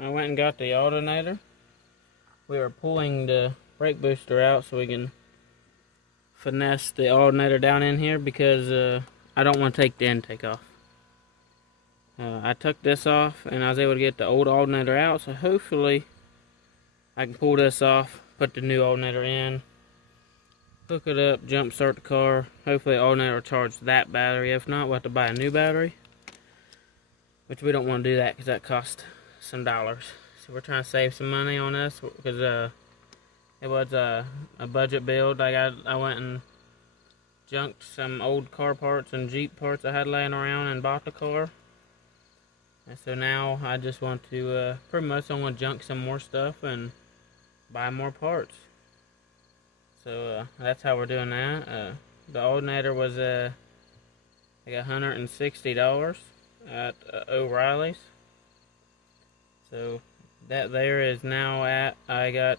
I went and got the alternator. We are pulling the brake booster out so we can finesse the alternator down in here because I don't want to take the intake off. I took this off and I was able to get the old alternator out, so hopefully I can pull this off, put the new alternator in, hook it up, jump start the car. Hopefully the alternator will charge that battery. If not, we'll have to buy a new battery, which we don't want to do that because that costs some dollars. So we're trying to save some money on this because it was a budget build. I went and junked some old car parts and Jeep parts I had laying around and bought the car. And so now I just want to, pretty much I want to junk some more stuff and buy more parts. So that's how we're doing that. The alternator was like $160 at O'Reilly's. So that there is now at, I got,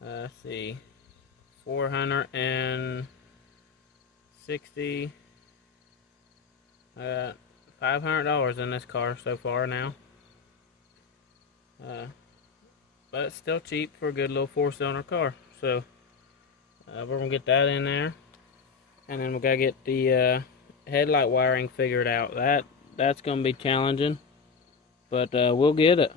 let's see, $460, $500 in this car so far now. But it's still cheap for a good little 4-cylinder car. So we're gonna get that in there, and then we gotta get the headlight wiring figured out. That's gonna be challenging, but we'll get it.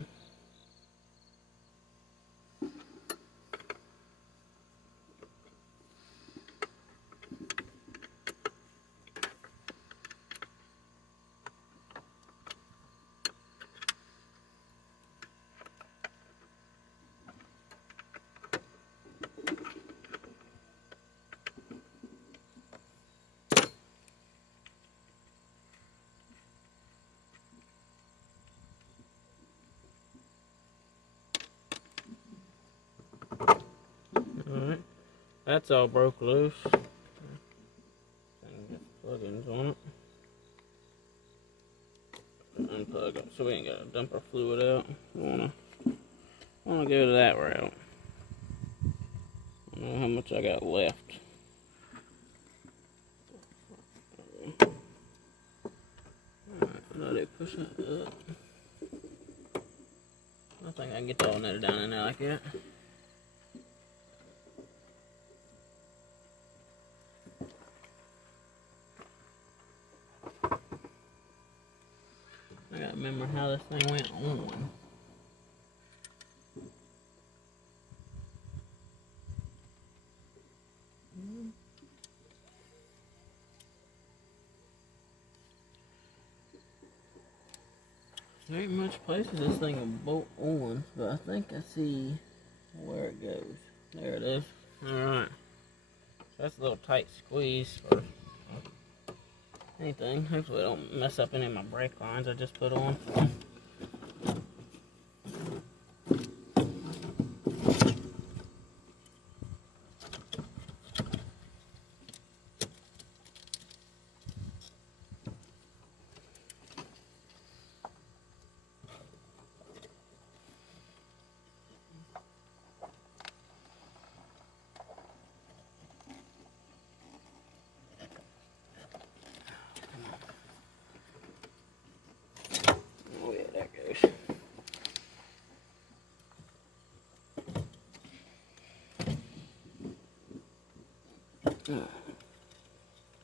Alright, that's all broke loose. Plug-ins on it. Unplug it so we ain't gotta dump our fluid out. I wanna go to that route. I don't know how much I got left. Alright, now they push that up. I think I can get the alternator down in there like that. I gotta remember how this thing went on. There ain't much places this thing will bolt on, but I think I see where it goes. There it is. Alright. So that's a little tight squeeze for anything. Hopefully it don't mess up any of my brake lines I just put on.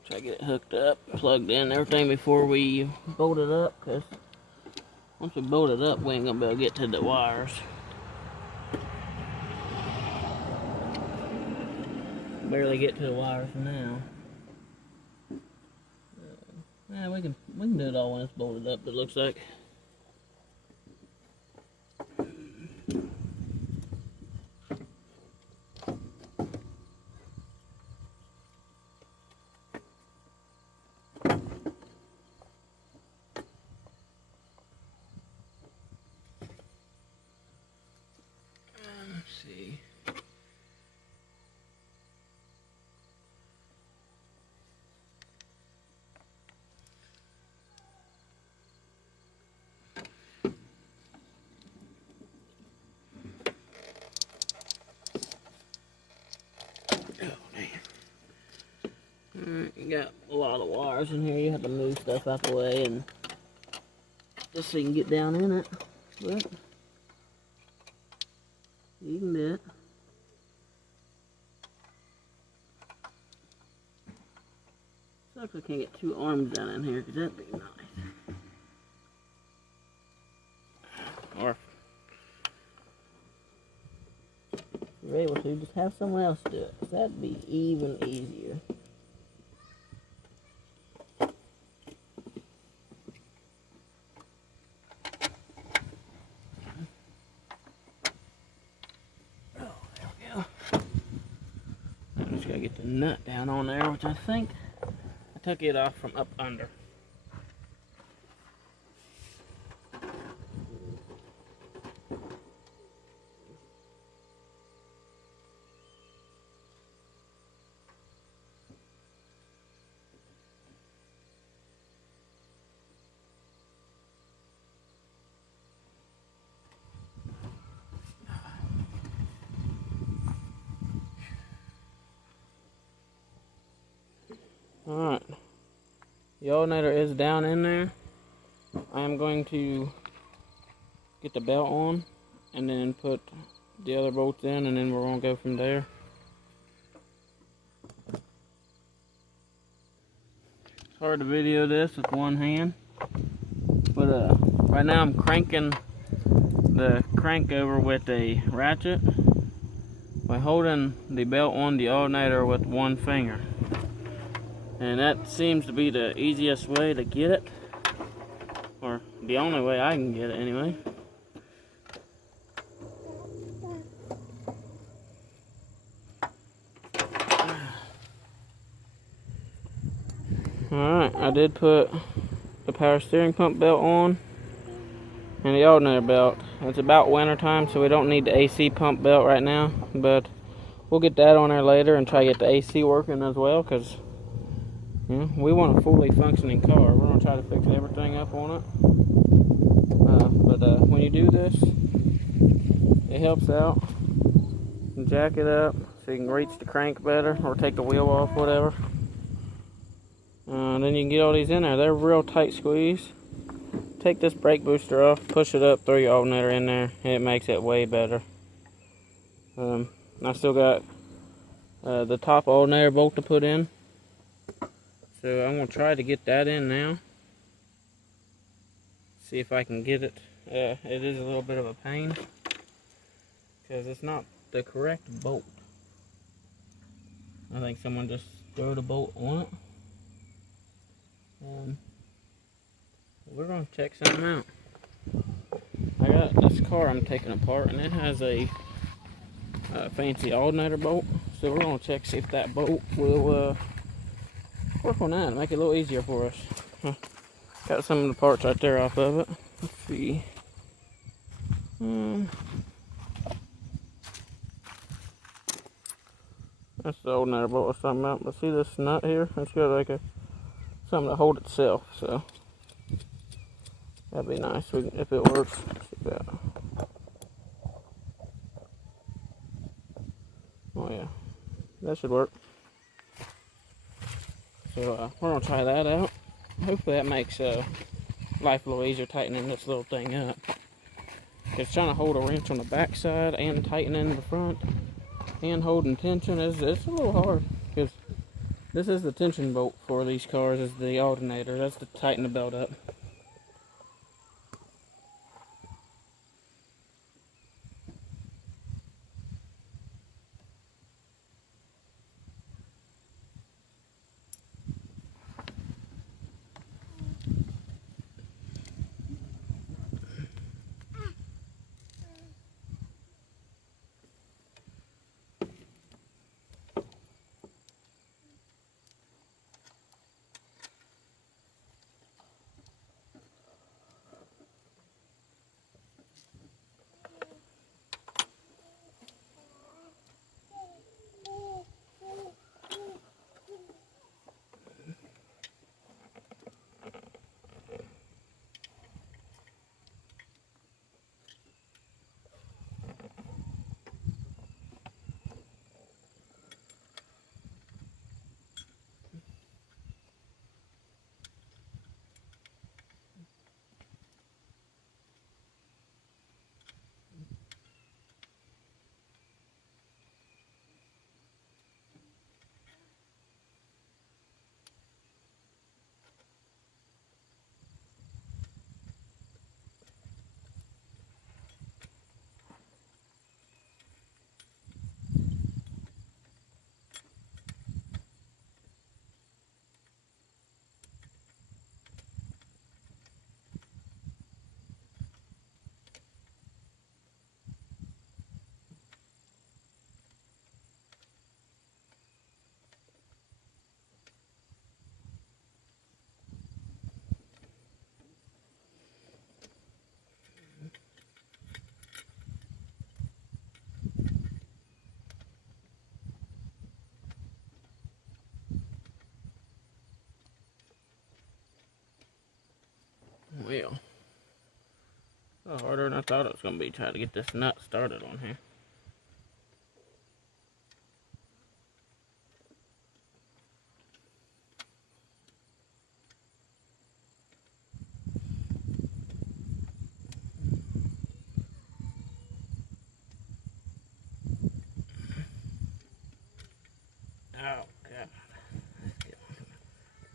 Try to get it hooked up, plugged in, everything before we bolt it up, because once we bolt it up, we ain't going to be able to get to the wires. Barely get to the wires now. Yeah, we can do it all when it's bolted up, it looks like. See. Alright, you got a lot of wires in here. You have to move stuff out the way and just so you can get down in it. but you can do it. Sucks I can't get two arms down in here, because that'd be nice. Or if you're able to, just have someone else do it, because that'd be even easier. Gotta get the nut down on there, which I think I took it off from up under. Alright, the alternator is down in there. I am going to get the belt on and then put the other bolts in, and then we're going to go from there. It's hard to video this with one hand, but right now I'm cranking the crank over with a ratchet by holding the belt on the alternator with one finger. And that seems to be the easiest way to get it, or the only way I can get it anyway. Alright, I did put the power steering pump belt on and the alternator belt. It's about winter time, so we don't need the AC pump belt right now, but we'll get that on there later and try to get the AC working as well, because we want a fully functioning car. We're going to try to fix everything up on it. But when you do this, it helps out. You jack it up so you can reach the crank better, or take the wheel off, whatever. Then you can get all these in there. They're real tight squeeze. Take this brake booster off, push it up, throw your alternator in there, and it makes it way better. I still got the top alternator bolt to put in. So I'm going to try to get that in now. See if I can get it. It is a little bit of a pain, because it's not the correct bolt. I think someone just threw the bolt on it. We're going to check something out. I got this car I'm taking apart, and it has a fancy alternator bolt. So we're going to check, see if that bolt will work on that and make it a little easier for us. Got some of the parts right there off of it. Let's see. That's the alternator bolt I was talking about. But see this nut here? It's got like something to hold itself. So that'd be nice if it works. Let's see that. Oh yeah, that should work. So we're going to try that out. Hopefully that makes life a little easier tightening this little thing up. Because trying to hold a wrench on the back side and tightening the front and holding tension, it's a little hard. Because this is the tension bolt for these cars, is the alternator. That's to tighten the belt up. Oh, harder than I thought it was going to be trying to get this nut started on here. Oh, God.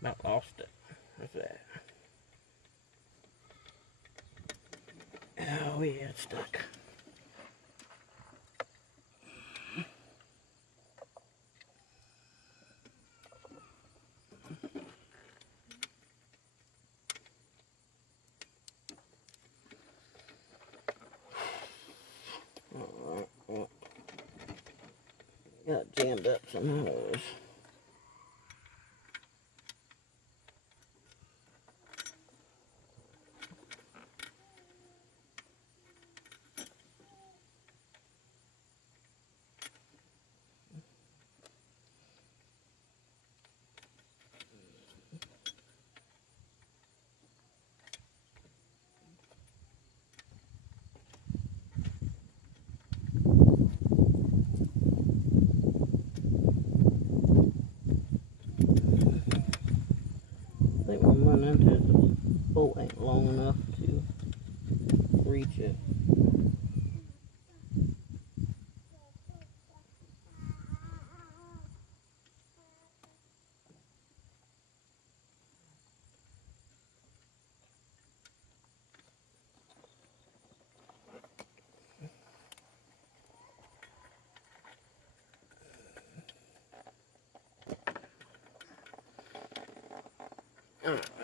About lost it. What's that? Oh, yeah, it's stuck. Alright, well, got jammed up somehow. I think what I'm running into is the bolt ain't long enough to reach it.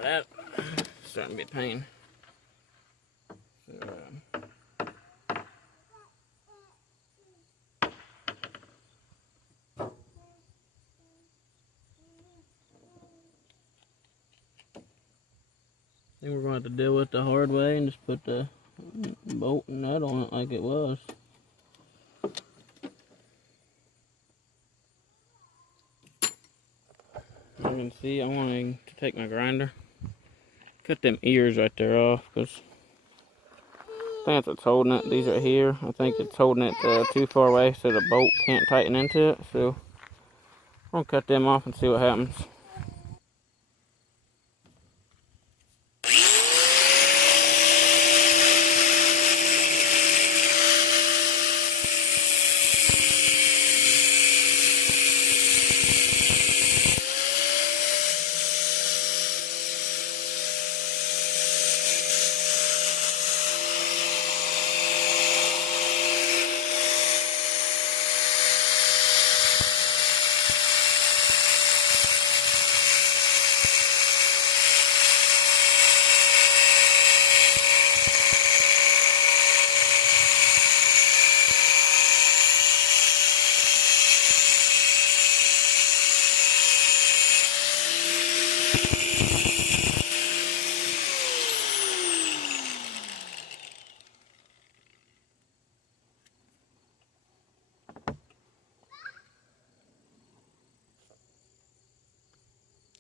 That's starting to be a pain. So, I think we're going to have to deal with it the hard way and just put the bolt and nut on it like it was. You can see I'm wanting to take my grinder, cut them ears right there off, because I think that's what's holding it. These are here. I think it's holding it too far away so the bolt can't tighten into it. So I'm going to cut them off and see what happens.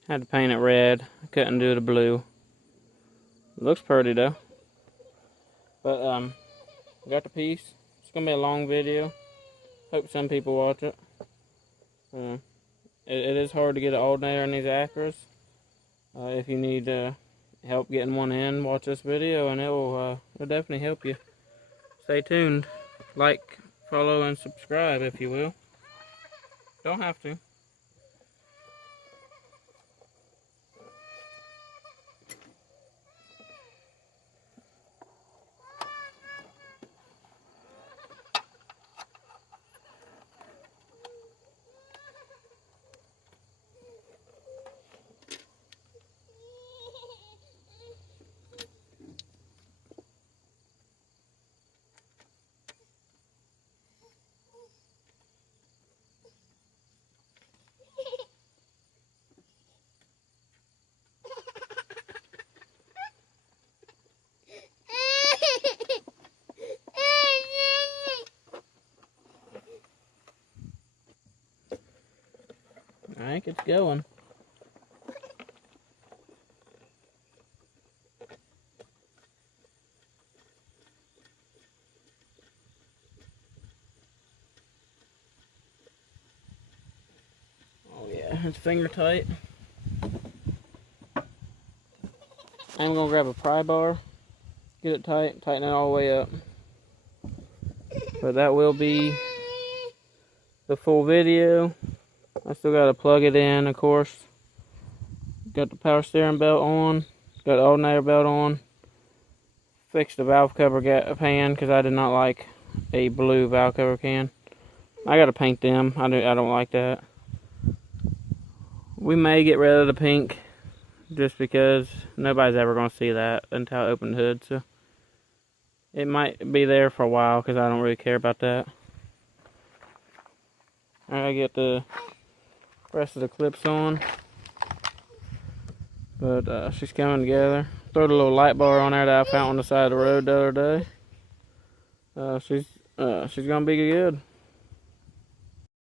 Had to paint it red. I couldn't do the blue. It looks pretty though. But got the piece. It's gonna be a long video. Hope some people watch it. It is hard to get an alternator in these Acuras. If you need help getting one in, watch this video and it'll definitely help you. Stay tuned. Like, follow, and subscribe if you will. Don't have to. I think it's going. It's finger tight. I'm gonna grab a pry bar, get it tight, tighten it all the way up. But that will be the full video. I still gotta plug it in, of course. Got the power steering belt on, got the alternator belt on. Fixed the valve cover pan because I did not like a blue valve cover can. I gotta paint them. I don't like that. We may get rid of the pink just because nobody's ever gonna see that until I open the hood. So it might be there for a while because I don't really care about that. I get the rest of the clips on, but she's coming together. Throw the little light bar on there that I found on the side of the road the other day. She's gonna be good.